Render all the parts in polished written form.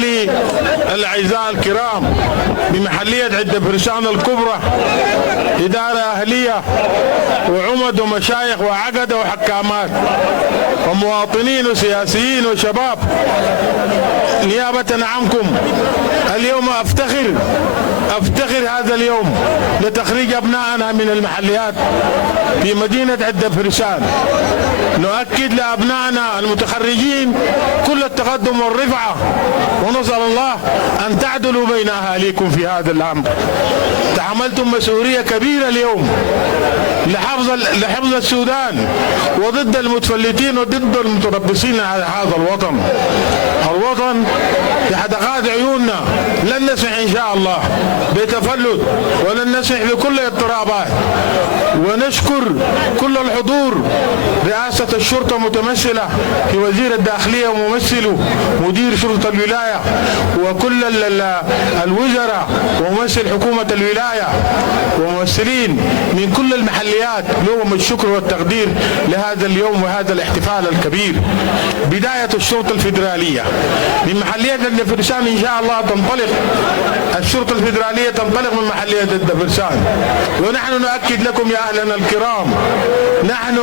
أهالي الأعزاء الكرام بمحلية عدة فرسان الكبرى، إدارة أهلية وعمد ومشايخ وعقدة وحكامات ومواطنين وسياسيين وشباب، نيابة عنكم اليوم أفتخر هذا اليوم لتخريج أبنائنا من المحليات في مدينة عدة فرسان. نؤكد لأبنائنا المتخرجين كل التقدم والرفعة، ونسأل الله أن تعدلوا بين أهاليكم في هذا الأمر. تحملتم مسؤولية كبيرة اليوم لحفظ السودان وضد المتفلتين وضد المتربصين على هذا الوطن. الوطن في حدقات عيوننا، لن نسمح إن شاء الله بتفلت ولن نسمح بكل اضطرابات. ونشكر كل الحضور، رئاسة الشرطة متمثلة في وزير الداخلية وممثله مدير شرطة الولاية، وكل الوزراء وممثل حكومة الولاية وممثلين من كل المحليات، لهم الشكر والتقدير لهذا اليوم وهذا الاحتفال الكبير. بداية الشرطة الفيدرالية من محلية عدة فرسان إن شاء الله تنطلق الشرطة الفيدرالية، تنطلق من محلية عدة فرسان. ونحن نؤكد لكم يا أهلنا الكرام، نحن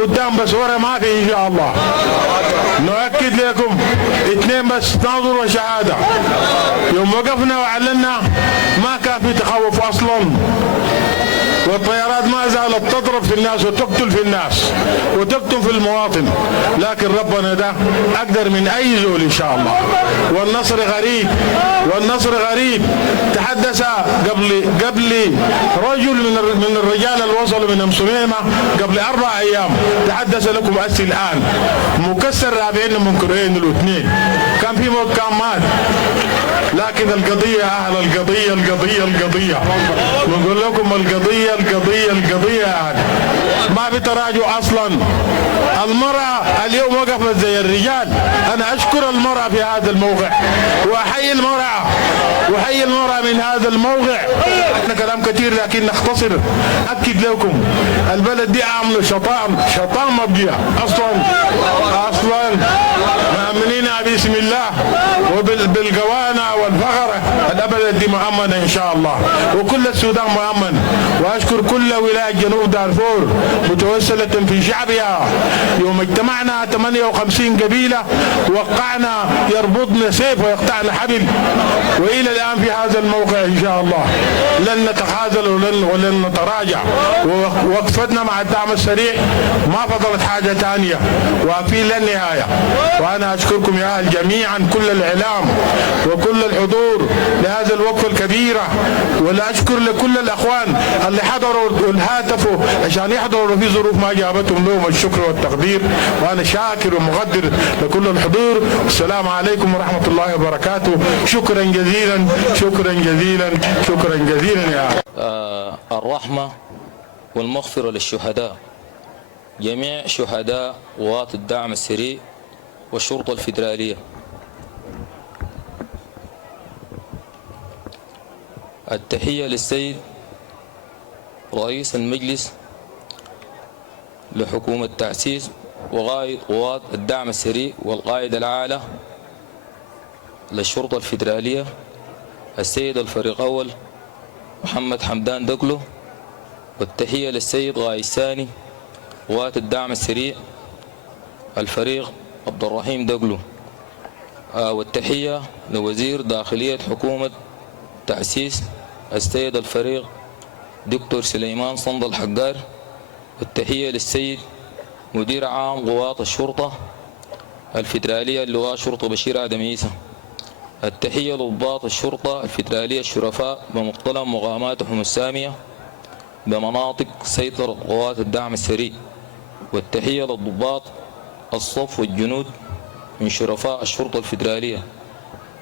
قدام بس ورا ما في إن شاء الله. نؤكد لكم 2 بس، ناظر وشهادة. يوم وقفنا وعلنا ما كان في تخوف أصلا، والطيارات ما زالت تضرب في الناس وتقتل في الناس وتقتل في المواطن، لكن ربنا ده أقدر من أي زول إن شاء الله. والنصر غريب، والنصر غريب. تحدث قبل رجل من الرجال اللي وصلوا من أم سليمة قبل 4 أيام، تحدث لكم أسي الآن مكسر رابعين منكرين الاثنين، كان في كان مات. لكن القضية أهل القضية نقول لكم القضية أهل ما بتراجع أصلا. المرأة اليوم وقفت زي الرجال. أنا أشكر المرأة في هذا الموقع وأحيي المرأة من هذا الموقع. احنا كلام كثير لكن نختصر. أكد لكم البلد دي عامله شيطان مبديع أصلا مأمنين بسم الله وبالقوانة والفقرة. البلد دي مؤمنة إن شاء الله، وكل السودان مؤمن. وأشكر كل ولاية جنوب دارفور متوسلة في شعبها. يوم اجتمعنا 58 قبيلة وقعنا يربطنا سيف ويقطعنا حبل، وإلى الآن في هذا الموقع إن شاء الله لن نتخاذل ولن نتراجع. ووقفتنا مع الدعم السريع ما فضلت حاجة ثانية، وفي لا نهاية. وأنا أشكركم يا أهل جميعا، كل الإعلام وكل الحضور لهذا الوقفة الكبيرة. ولا أشكر لكل الأخوان اللي حضروا والهاتفوا عشان يحضروا في ظروف ما جابتهم، لهم الشكر والتقدير. وأنا شاكر ومقدر لكل الحضور. السلام عليكم ورحمة الله وبركاته. شكرا جزيلا شكرا جزيلا شكرا جزيلا يا الرحمة والمغفرة للشهداء، جميع شهداء قوات الدعم السريع والشرطة الفيدرالية. التحية للسيد رئيس المجلس لحكومة تأسيس وقائد قوات الدعم السريع والقائد الأعلى للشرطة الفيدرالية السيد الفريق أول محمد حمدان دقلو. والتحية للسيد غاي ثاني قوات الدعم السريع الفريق عبد الرحيم دقلو. والتحية لوزير داخلية حكومة تأسيس السيد الفريق دكتور سليمان صند الحقار. والتحية للسيد مدير عام قوات الشرطة الفيدرالية اللواء شرطة بشير آدم عيسى. التحية لضباط الشرطة الفيدرالية الشرفاء بمقتلى مقاماتهم السامية بمناطق سيطرة قوات الدعم السريع. والتحية للضباط الصف والجنود من شرفاء الشرطة الفيدرالية.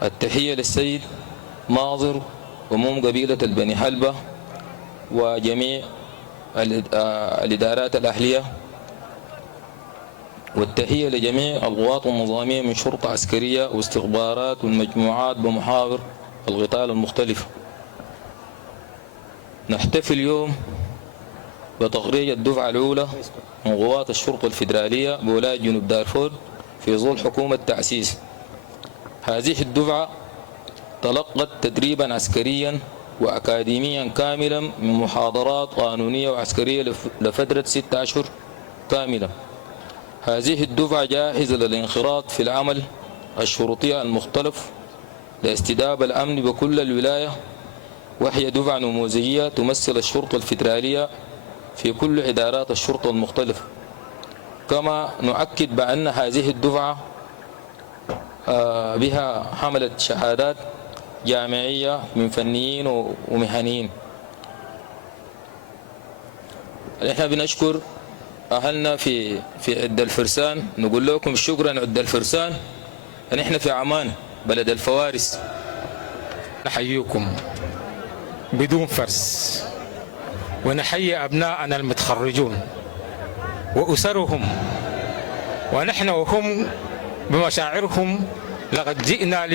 التحية للسيد ناظر عموم قبيلة البني حلبة وجميع الإدارات الأهلية. والتحية لجميع القوات النظامية من شرطة عسكرية واستخبارات والمجموعات بمحاور القتال المختلفة. نحتفل اليوم بتخريج الدفعة الأولى من قوات الشرطة الفيدرالية بولاية جنوب دارفور في ظل حكومة تأسيس. هذه الدفعة تلقت تدريبا عسكريا وأكاديميا كاملا من محاضرات قانونية وعسكرية لفترة 6 أشهر كاملة. هذه الدفعة جاهزة للانخراط في العمل الشرطي المختلف لاستداب الأمن بكل الولاية، وهي دفعة نموذجية تمثل الشرطة الفيدرالية في كل إدارات الشرطة المختلفة. كما نؤكد بأن هذه الدفعة بها حملة شهادات جامعية من فنيين ومهنيين. نحن بنشكر أهلنا في عد الفرسان، نقول لكم شكرا عد الفرسان. نحن في عمان بلد الفوارس. نحييكم بدون فرس، ونحيي أبناءنا المتخرجون وأسرهم، ونحن وهم بمشاعرهم لقد جئنا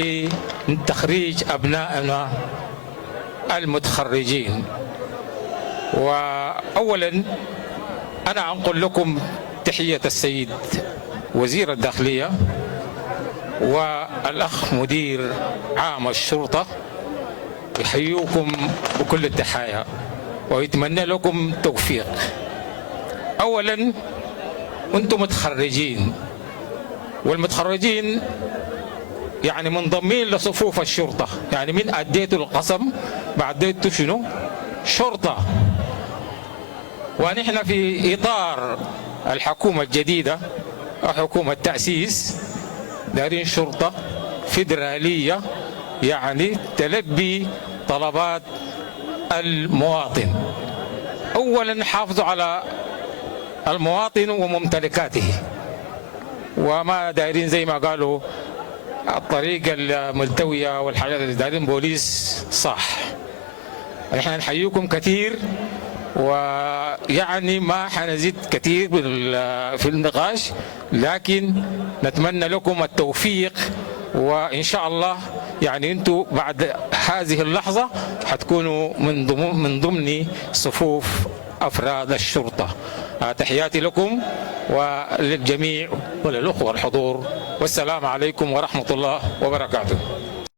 لتخريج أبنائنا المتخرجين. وأولا أنا أنقل لكم تحية السيد وزير الداخلية والأخ مدير عام الشرطة، يحييكم بكل التحايا ويتمنى لكم التوفيق. أولا أنتم متخرجين، والمتخرجين يعني منضمين لصفوف الشرطة، يعني من أديتوا القسم بعديتوا شنو؟ شرطة. ونحن في إطار الحكومة الجديدة أو حكومة تأسيس دارين شرطة فيدرالية، يعني تلبي طلبات المواطن. أولا حافظوا على المواطن وممتلكاته، وما دايرين زي ما قالوا الطريقة الملتوية والحاجات اللي دايرين بوليس صح. نحن نحييكم كثير، ويعني ما حنزيد كثير في النقاش، لكن نتمنى لكم التوفيق، وإن شاء الله يعني أنتم بعد هذه اللحظة حتكونوا من ضمن صفوف أفراد الشرطة. تحياتي لكم وللجميع وللأخوة الحضور، والسلام عليكم ورحمة الله وبركاته.